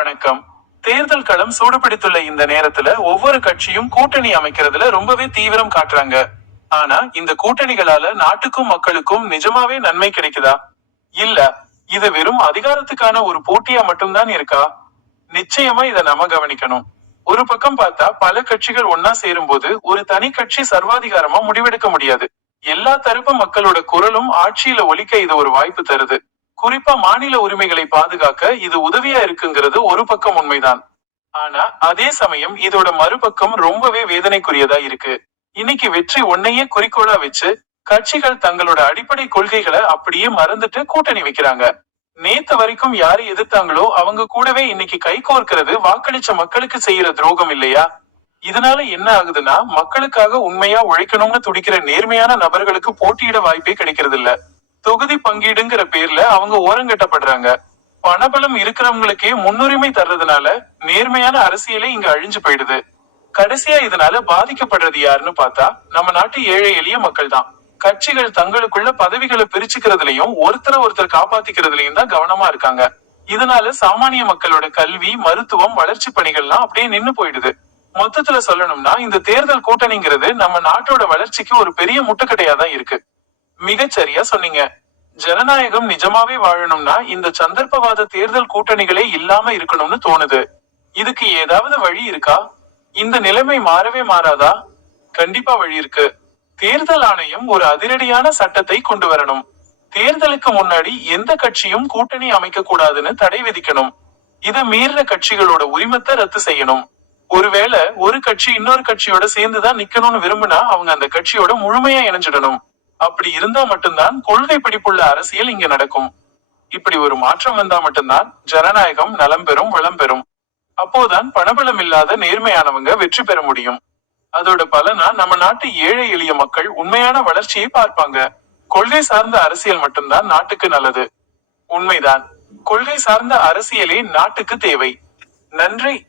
வணக்கம். தேர்தல் களம் சூடுபிடித்துள்ள இந்த நேரத்துல ஒவ்வொரு கட்சியும் கூட்டணி அமைக்கிறதுல ரொம்பவே தீவிரம் காட்டுறாங்க. ஆனா இந்த கூட்டணிகளால நாட்டுக்கும் மக்களுக்கும் நிஜமாவே நன்மை கிடைக்குதா? இல்ல. இது வெறும் அதிகாரத்துக்கான ஒரு போட்டியா மட்டும்தான் இருக்கா? நிச்சயமா இத நம்ம கவனிக்கணும். ஒரு பக்கம் பார்த்தா பல கட்சிகள் ஒன்னா சேரும்போது ஒரு தனி கட்சி சர்வாதிகாரமா முடிவெடுக்க முடியாது. எல்லா தரப்பு மக்களோட குரலும் ஆட்சியில ஒலிக்க இது ஒரு வாய்ப்பு தருது. குறிப்பா மாநில உரிமைகளை பாதுகாக்க இது உதவியா இருக்குங்கிறது ஒரு பக்கம் உண்மைதான். ஆனா அதே சமயம் இதோட மறுபக்கம் ரொம்பவே வேதனைக்குரியதா இருக்கு. இன்னைக்கு வெற்றி ஒன்னையே குறிக்கோளா வச்சு கட்சிகள் தங்களோட அடிப்படை கொள்கைகளை அப்படியே மறந்துட்டு கூட்டணி வைக்கிறாங்க. நேத்து வரைக்கும் யாரை எதிர்த்தாங்களோ அவங்க கூடவே இன்னைக்கு கை கோர்க்கிறது வாக்களிச்ச மக்களுக்கு செய்யற துரோகம் இல்லையா? இதனால என்ன ஆகுதுன்னா, மக்களுக்காக உண்மையா உழைக்கணும்னு துடிக்கிற நேர்மையான நபர்களுக்கு போட்டியிட வாய்ப்பே கிடைக்கிறது இல்ல. தொகுதி பங்கீடுங்கிற பேர்ல அவங்க ஓரங்கட்டப்படுறாங்க. பணபலம் இருக்கிறவங்களுக்கே முன்னுரிமை தர்றதுனால நேர்மையான அரசியலே இங்க அழிஞ்சு போயிடுது. கடைசியா இதனால பாதிக்கப்படுறது யாருன்னு பார்த்தா நம்ம நாட்டு ஏழை எளிய மக்கள் தான். கட்சிகள் தங்களுக்குள்ள பதவிகளை பிரிச்சுக்கிறதுலயும் ஒருத்தர் காப்பாத்திக்கிறதுலயும் தான் கவனமா இருக்காங்க. இதனால சாமானிய மக்களோட கல்வி, மருத்துவம், வளர்ச்சி பணிகள்லாம் அப்படியே நின்னு போயிடுது. மொத்தத்துல சொல்லணும்னா இந்த தேர்தல் கூட்டணிங்கிறது நம்ம நாட்டோட வளர்ச்சிக்கு ஒரு பெரிய முட்டுக்கட்டையா தான் இருக்கு. மிகச்சரியா சொன்னீங்க. ஜனநாயகம் நிஜமாவே வாழணும்னா இந்த சந்தர்ப்பவாத தேர்தல் கூட்டணிகளே இல்லாம இருக்கணும்னு தோணுது. இதுக்கு ஏதாவது வழி இருக்கா? இந்த நிலைமை மாறவே மாறாதா? கண்டிப்பா வழி இருக்கு. தேர்தல் ஆணையம் ஒரு அதிரடியான சட்டத்தை கொண்டு வரணும். தேர்தலுக்கு முன்னாடி எந்த கட்சியும் கூட்டணி அமைக்க கூடாதுன்னு தடை விதிக்கணும். இத மீறின கட்சிகளோட உரிமத்தை ரத்து செய்யணும். ஒருவேளை ஒரு கட்சி இன்னொரு கட்சியோட சேர்ந்துதான் நிக்கணும்னு விரும்பினா அவங்க அந்த கட்சியோட முழுமையா இணைஞ்சிடணும். அப்படி இருந்தா மட்டும்தான் கொள்கை பிடிப்புள்ள அரசியல் இங்க நடக்கும். இப்படி ஒரு மாற்றம் வந்தா மட்டும்தான் ஜனநாயகம் நலம் பெறும், வளம் பெறும். அப்போதான் பணபலம் இல்லாத நேர்மையானவங்க வெற்றி பெற முடியும். அதோட பலனா நம்ம நாட்டு ஏழை எளிய மக்கள் உண்மையான வளர்ச்சியை பார்ப்பாங்க. கொள்கை சார்ந்த அரசியல் மட்டும்தான் நாட்டுக்கு நல்லது. உண்மைதான். கொள்கை சார்ந்த அரசியலே நாட்டுக்கு தேவை. நன்றி.